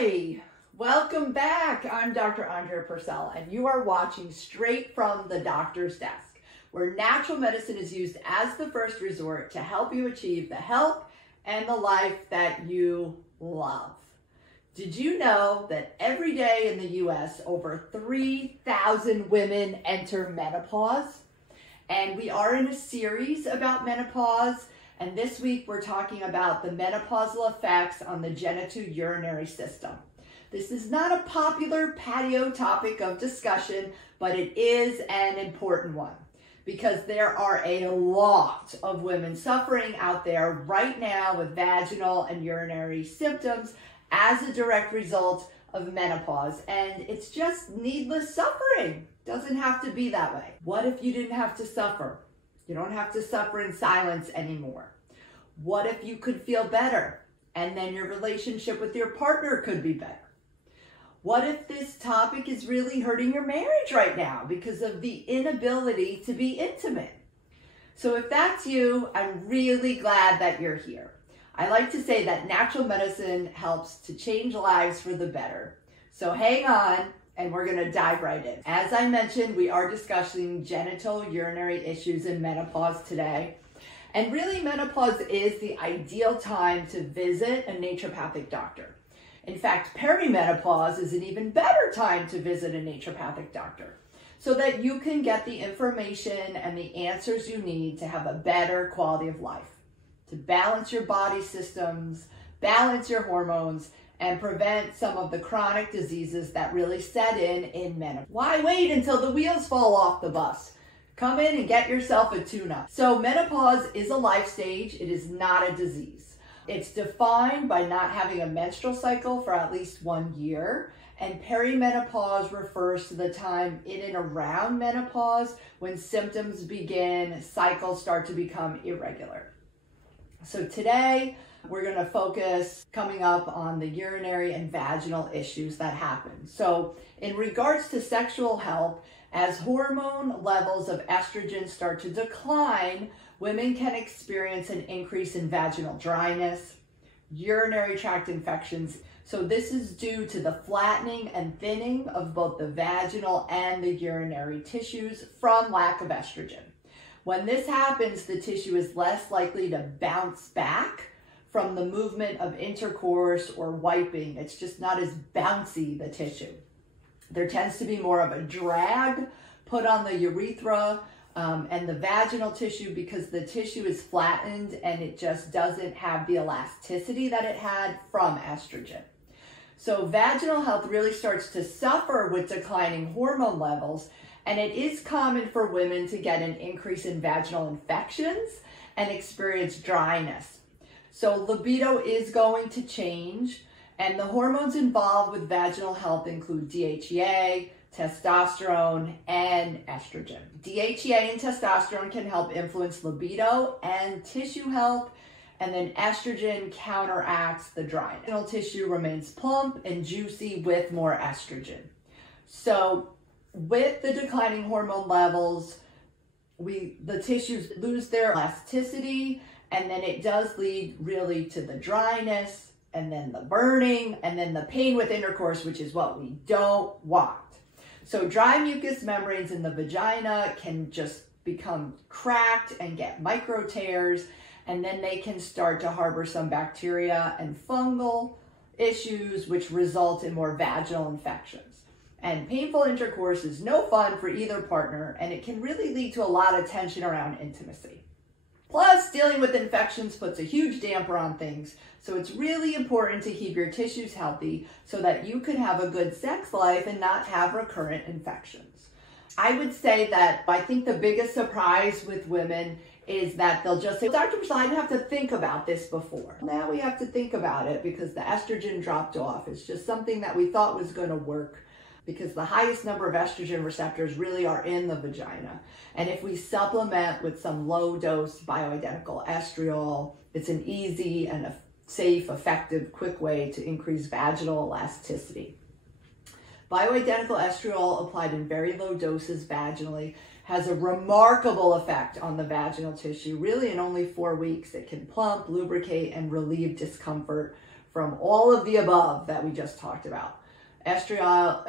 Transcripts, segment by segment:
Hi, welcome back. I'm Dr. Andrea Purcell, and you are watching Straight from the Doctor's Desk, where natural medicine is used as the first resort to help you achieve the health and the life that you love. Did you know that every day in the US, over 3,000 women enter menopause? And we are in a series about menopause, and this week we're talking about the menopausal effects on the genitourinary system. This is not a popular patio topic of discussion, but it is an important one because there are a lot of women suffering out there right now with vaginal and urinary symptoms as a direct result of menopause, and it's just needless suffering. Doesn't have to be that way. What if you didn't have to suffer? You don't have to suffer in silence anymore. What if you could feel better and then your relationship with your partner could be better? What if this topic is really hurting your marriage right now because of the inability to be intimate? So if that's you, I'm really glad that you're here. I like to say that natural medicine helps to change lives for the better. So hang on, and we're gonna dive right in. As I mentioned, we are discussing genital urinary issues in menopause today. And really, menopause is the ideal time to visit a naturopathic doctor. In fact, perimenopause is an even better time to visit a naturopathic doctor so that you can get the information and the answers you need to have a better quality of life, to balance your body systems, balance your hormones, and prevent some of the chronic diseases that really set in menopause. Why wait until the wheels fall off the bus? Come in and get yourself a tune-up. So menopause is a life stage. It is not a disease. It's defined by not having a menstrual cycle for at least 1 year. And perimenopause refers to the time in and around menopause when symptoms begin, cycles start to become irregular. So today, we're going to focus coming up on the urinary and vaginal issues that happen. So in regards to sexual health, as hormone levels of estrogen start to decline, women can experience an increase in vaginal dryness, urinary tract infections. So this is due to the flattening and thinning of both the vaginal and the urinary tissues from lack of estrogen. When this happens, the tissue is less likely to bounce back from the movement of intercourse or wiping. It's just not as bouncy, the tissue. There tends to be more of a drag put on the urethra and the vaginal tissue because the tissue is flattened and it just doesn't have the elasticity that it had from estrogen. So vaginal health really starts to suffer with declining hormone levels, and it is common for women to get an increase in vaginal infections and experience dryness. So libido is going to change, and the hormones involved with vaginal health include DHEA, testosterone, and estrogen. DHEA and testosterone can help influence libido and tissue health, and then estrogen counteracts the dryness. Vaginal tissue remains plump and juicy with more estrogen. So with the declining hormone levels, the tissues lose their elasticity, and then it does lead really to the dryness, and then the burning, and then the pain with intercourse, which is what we don't want. So dry mucous membranes in the vagina can just become cracked and get micro tears, and then they can start to harbor some bacteria and fungal issues, which result in more vaginal infections. And painful intercourse is no fun for either partner, and it can really lead to a lot of tension around intimacy. Plus, dealing with infections puts a huge damper on things, so it's really important to keep your tissues healthy so that you can have a good sex life and not have recurrent infections. I would say that I think the biggest surprise with women is that they'll just say, Dr. Purcell, I didn't have to think about this before. Now we have to think about it because the estrogen dropped off. It's just something that we thought was going to work, because the highest number of estrogen receptors really are in the vagina. And if we supplement with some low dose bioidentical estriol, it's an easy and a safe, effective, quick way to increase vaginal elasticity. Bioidentical estriol applied in very low doses vaginally has a remarkable effect on the vaginal tissue. Really in only 4 weeks, it can plump, lubricate, and relieve discomfort from all of the above that we just talked about. Estriol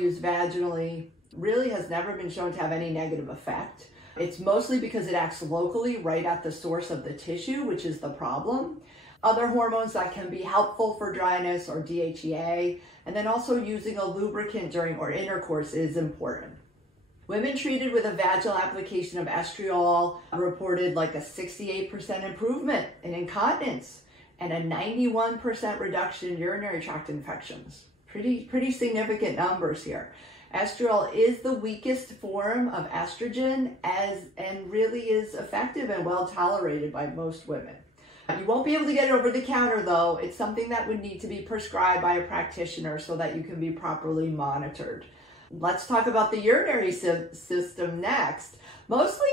used vaginally really has never been shown to have any negative effect. It's mostly because it acts locally right at the source of the tissue, which is the problem. Other hormones that can be helpful for dryness or DHEA, and then also using a lubricant during or intercourse is important. Women treated with a vaginal application of estriol reported like a 68% improvement in incontinence and a 91% reduction in urinary tract infections. Pretty significant numbers here. Estriol is the weakest form of estrogen and really is effective and well tolerated by most women. You won't be able to get it over the counter though. It's something that would need to be prescribed by a practitioner so that you can be properly monitored. Let's talk about the urinary system next. Mostly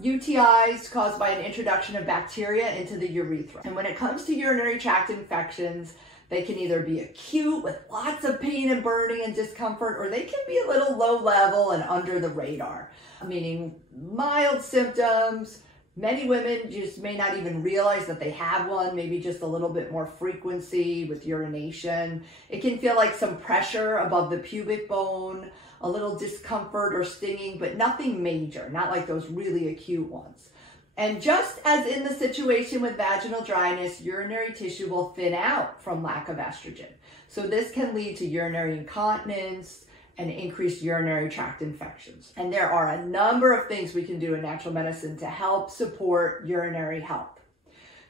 UTIs caused by an introduction of bacteria into the urethra. And when it comes to urinary tract infections, they can either be acute with lots of pain and burning and discomfort, or they can be a little low level and under the radar, meaning mild symptoms. Many women just may not even realize that they have one, maybe just a little bit more frequency with urination. It can feel like some pressure above the pubic bone, a little discomfort or stinging, but nothing major, not like those really acute ones. And just as in the situation with vaginal dryness, urinary tissue will thin out from lack of estrogen. So this can lead to urinary incontinence and increased urinary tract infections. And there are a number of things we can do in natural medicine to help support urinary health.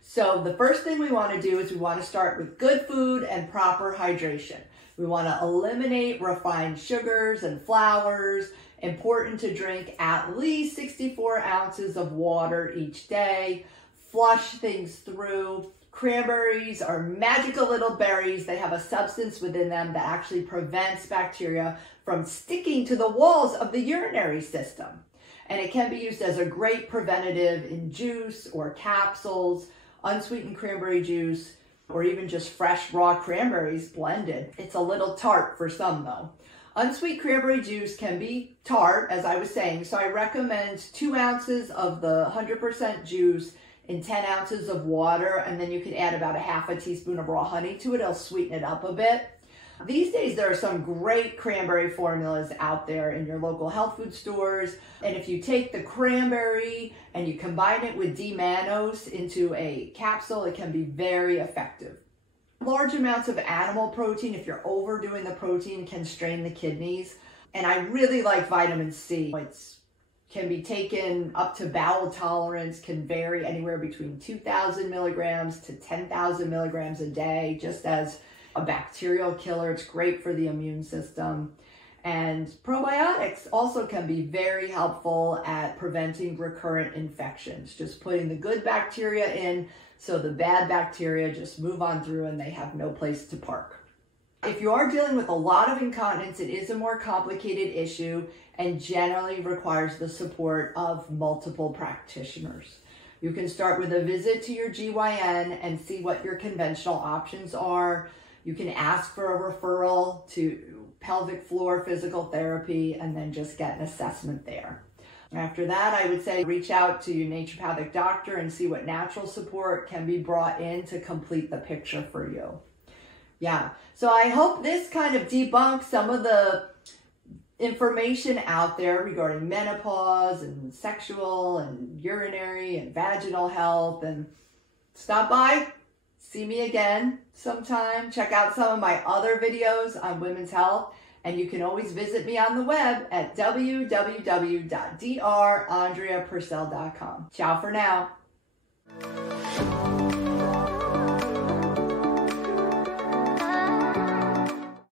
So the first thing we want to do is we want to start with good food and proper hydration. We want to eliminate refined sugars and flours. Important to drink at least 64 ounces of water each day. Flush things through. Cranberries are magical little berries. They have a substance within them that actually prevents bacteria from sticking to the walls of the urinary system. And it can be used as a great preventative in juice or capsules, unsweetened cranberry juice, or even just fresh raw cranberries blended. It's a little tart for some though. Unsweet cranberry juice can be tart, as I was saying, so I recommend 2 ounces of the 100% juice in 10 ounces of water, and then you can add about a half a teaspoon of raw honey to it. It'll sweeten it up a bit. These days, there are some great cranberry formulas out there in your local health food stores, and if you take the cranberry and you combine it with D-mannose into a capsule, it can be very effective. Large amounts of animal protein, if you're overdoing the protein, can strain the kidneys. And I really like vitamin C. It can be taken up to bowel tolerance, can vary anywhere between 2,000 milligrams to 10,000 milligrams a day, just as a bacterial killer. It's great for the immune system. And probiotics also can be very helpful at preventing recurrent infections, just putting the good bacteria in so the bad bacteria just move on through and they have no place to park. If you are dealing with a lot of incontinence, it is a more complicated issue and generally requires the support of multiple practitioners. You can start with a visit to your GYN and see what your conventional options are. You can ask for a referral to pelvic floor physical therapy and then just get an assessment there. After that, I would say reach out to your naturopathic doctor and see what natural support can be brought in to complete the picture for you. Yeah, so I hope this kind of debunks some of the information out there regarding menopause and sexual and urinary and vaginal health. And stop by, see me again sometime. Check out some of my other videos on women's health. And you can always visit me on the web at www.drandreapurcell.com. Ciao for now.